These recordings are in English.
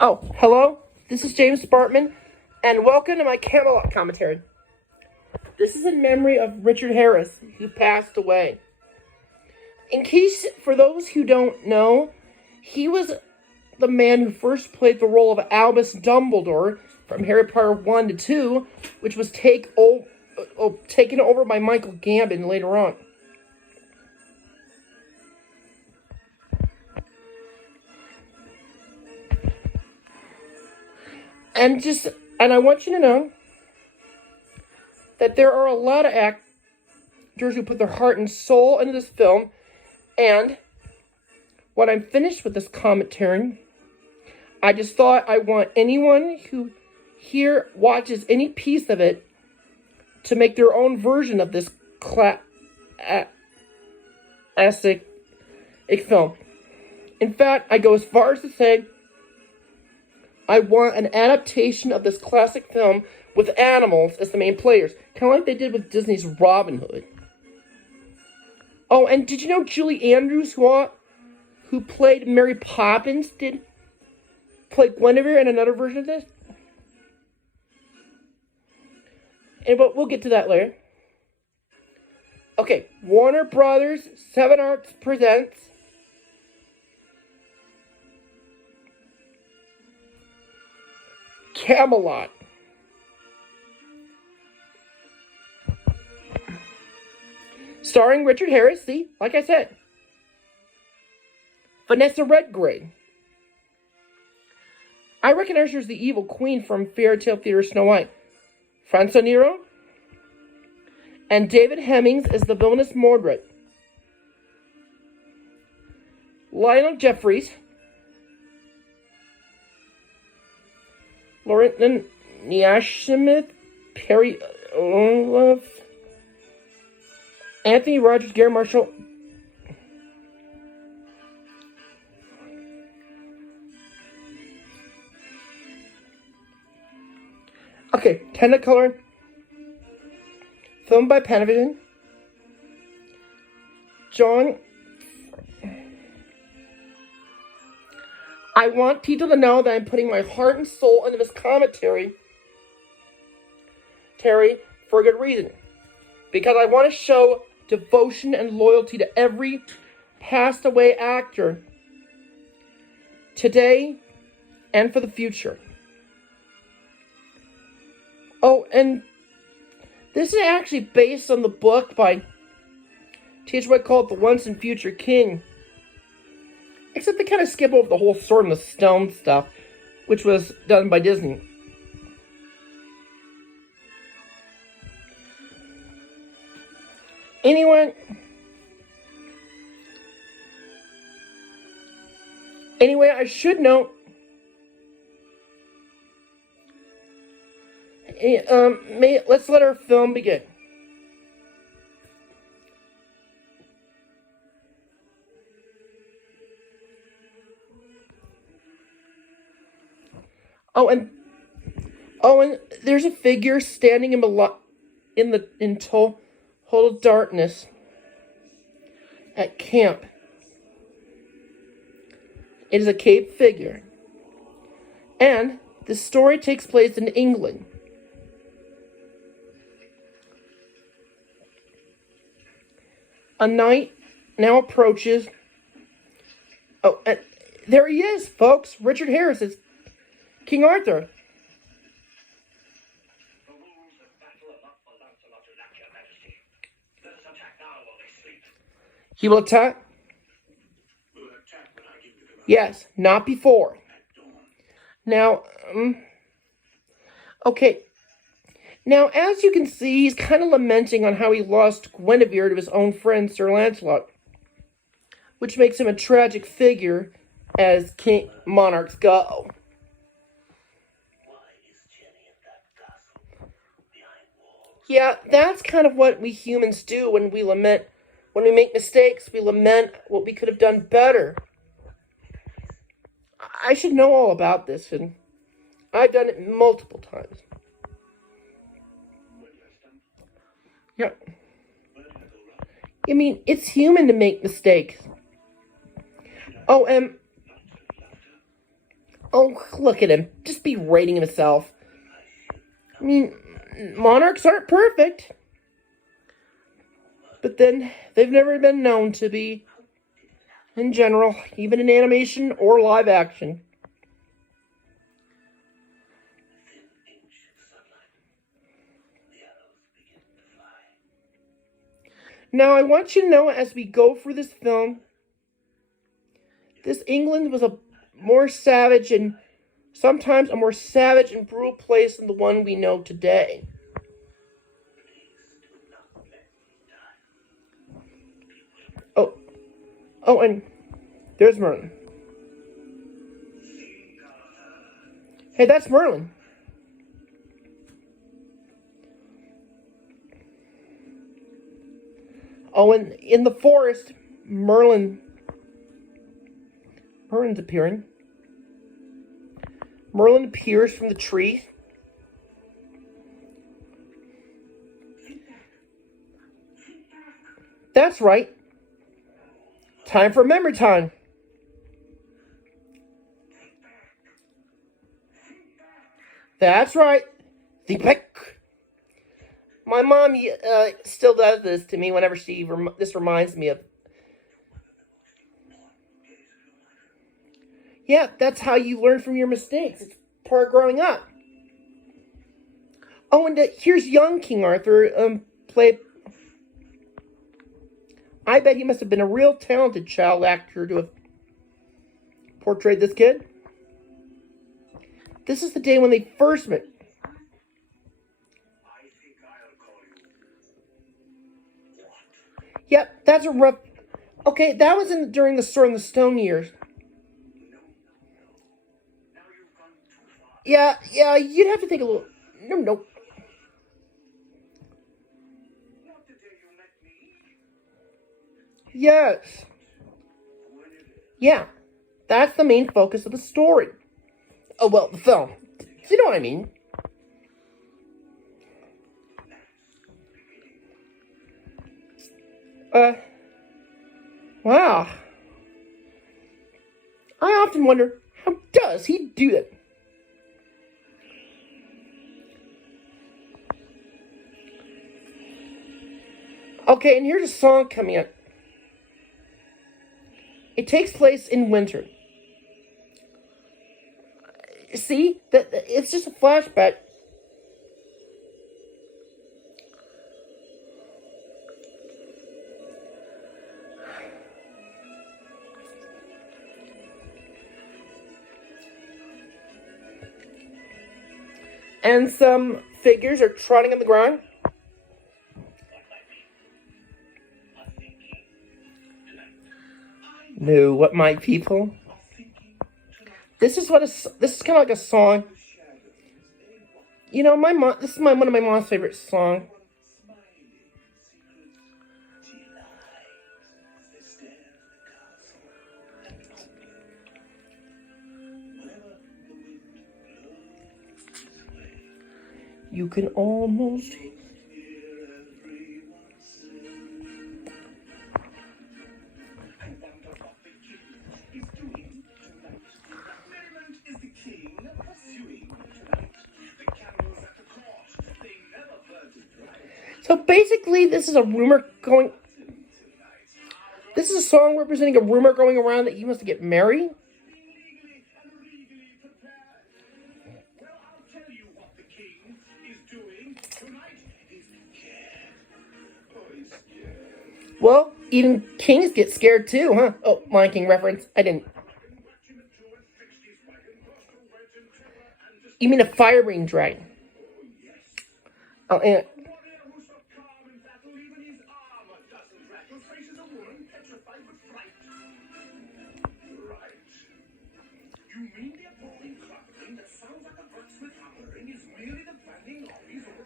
Oh, hello? This is James Bartman, and welcome to my Camelot commentary. This is in memory of Richard Harris, who passed away. In case, for those who don't know, he was the man who first played the role of Albus Dumbledore from Harry Potter 1 to 2, which was taken over by Michael Gambon later on. And I want you to know that there are a lot of actors who put their heart and soul into this film, and when I'm finished with this commentary, I just thought I want anyone who here watches any piece of it to make their own version of this classic film. In fact, I go as far as to say I want an adaptation of this classic film with animals as the main players, kind of like they did with Disney's Robin Hood. Oh, and did you know Julie Andrews, who played Mary Poppins, did play Guinevere in another version of this? But we'll get to that later. Okay, Warner Brothers 7 Arts presents Camelot. Starring Richard Harris, see, like I said. Vanessa Redgrave. I recognize her as the evil queen from Fairy Tale Theater Snow White. Franco Nero. And David Hemmings as the villainous Mordred. Lionel Jeffries. Lauren Neesmith, Perry Olaf, Anthony Rogers, Gary Marshall. Okay, Technicolor. Filmed by Panavision. John. I want people to know that I'm putting my heart and soul into this commentary, for a good reason. Because I want to show devotion and loyalty to every passed away actor today and for the future. Oh, and this is actually based on the book by T.H. White called The Once and Future King. Except they kind of skip over the whole Sword in the Stone stuff, which was done by Disney. Anyway, I should note, let's let our film begin. Oh, and there's a figure standing in total darkness at camp. It is a caped figure, and the story takes place in England. A night now approaches. Oh, and there he is, folks. Richard Harris is King Arthur. He will attack? Yes, not before. Now, okay. Now, as you can see, he's kind of lamenting on how he lost Guinevere to his own friend, Sir Lancelot, which makes him a tragic figure as monarchs go. Yeah, that's kind of what we humans do when we lament. When we make mistakes, we lament what we could have done better. I should know all about this, and I've done it multiple times. Yeah. I mean, it's human to make mistakes. Oh, Oh, look at him. Just berating himself. I mean, monarchs aren't perfect. But then, they've never been known to be, in general, even in animation or live action. Now, I want you to know as we go through this film, this England was a more savage and sometimes a more savage and brutal place than the one we know today. Oh, and there's Merlin. Hey, that's Merlin. Oh, and in the forest, Merlin's appearing. Merlin appears from the tree. That's right. Time for memory time. That's right. Think back. My mom still does this to me whenever this reminds me of. Yeah, that's how you learn from your mistakes. It's part of growing up. Oh, and here's young King Arthur, played. I bet he must have been a real talented child actor to have portrayed this kid. This is the day when they first met. Yep, that's a rough. Okay, that was during the Sword in the Stone years. Yeah, you'd have to take a little. No. Yes. Yeah, that's the main focus of the story. Oh, well, the film. You know what I mean. Wow. I often wonder, how does he do that? Okay, and here's a song coming up. It takes place in winter. See? It's just a flashback. And some figures are trotting on the ground. No, what my people? This is kind of like a song. You know, this is one of my mom's favorite songs. You can almost. So basically, this is a rumor going. This is a song representing a rumor going around that you must get married. Well, even kings get scared too, huh? Oh, Lion King reference. I didn't. You mean a fire-breathing dragon? Oh, and.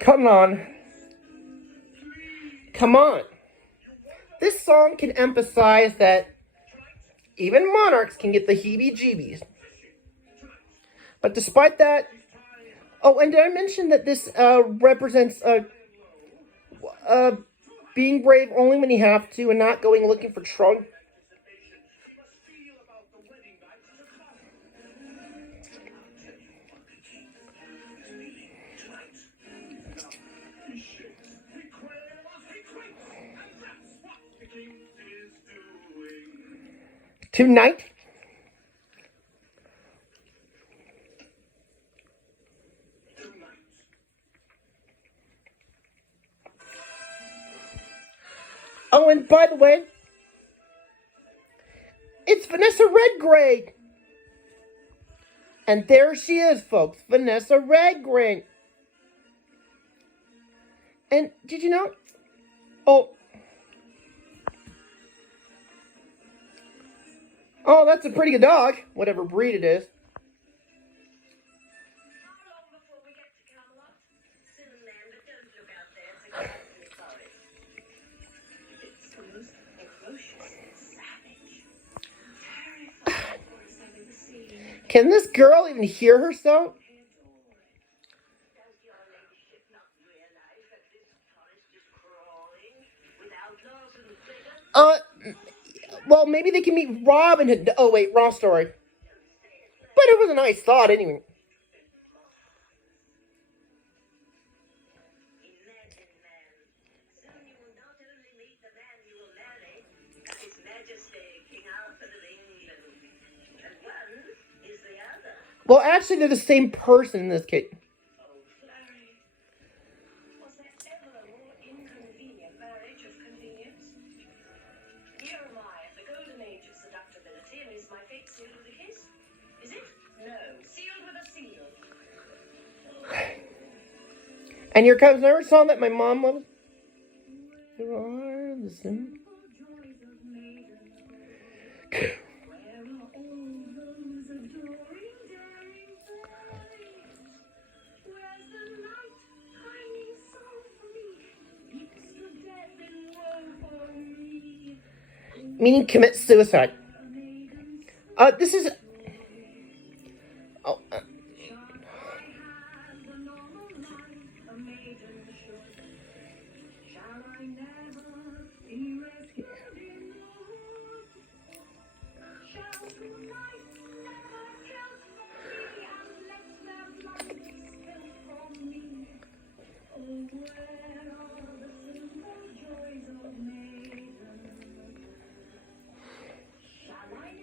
Come on. Come on. This song can emphasize that even monarchs can get the heebie-jeebies. But despite that, oh, and did I mention that this represents being brave only when you have to and not going looking for trouble? Tonight. Oh, and by the way, it's Vanessa Redgrave. And there she is, folks. Vanessa Redgrave. And did you know? Oh, that's a pretty good dog. Whatever breed it is. How long before we get to Camelot? Soon then, but don't look out there to get me sorry. It's almost ferocious and savage. Terrifying voice I've ever seen. Can this girl even hear herself? Does your ladyship not realize that this forest is crawling with outlaws and brigands? Well, maybe they can meet Robin Hood. Oh, wait, wrong story. But it was a nice thought, anyway. Imagine, man. Soon you will not only meet the man you will marry, but His Majesty, King Arthur of England. And one is the other. Well, actually, they're the same person in this case. Oh, Flurry. Was there ever a more inconvenient marriage of convenience? Here am I, at the golden age of seductibility, and is my fate sealed with a kiss? Is it? No, sealed with a seal. And here comes another song that my mom loves. There are the same. Meaning commit suicide. This is. Oh.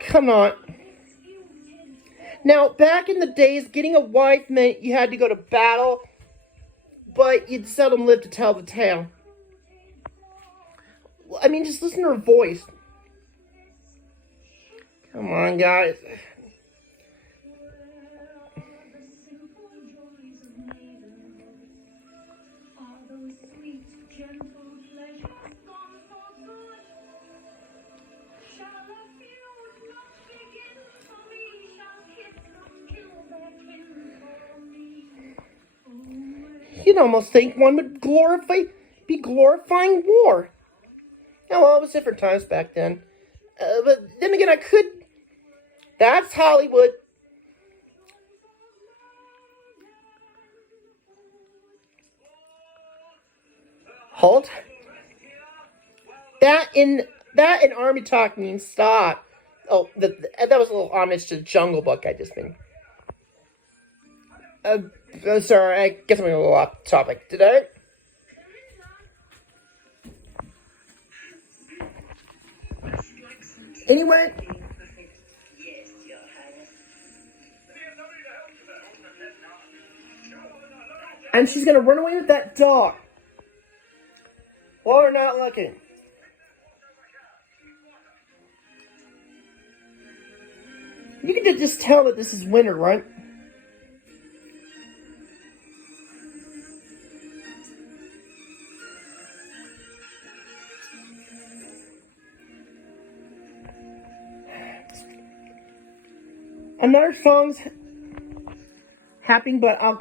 Come on. Now, back in the days, getting a wife meant you had to go to battle, but you'd seldom live to tell the tale. I mean, just listen to her voice. Come on, guys. You'd almost think one would be glorifying war. Yeah, well, it was different times back then. But then again, that's Hollywood. Halt. That in Army talk means stop. Oh, that was a little homage to Jungle Book I just made. Sorry, I guess I'm going to go off topic today. Anyway. Yes, Your Highness. And she's going to run away with that dog. While we're not looking. You can just tell that this is winter, right? Another song's happening, but I'll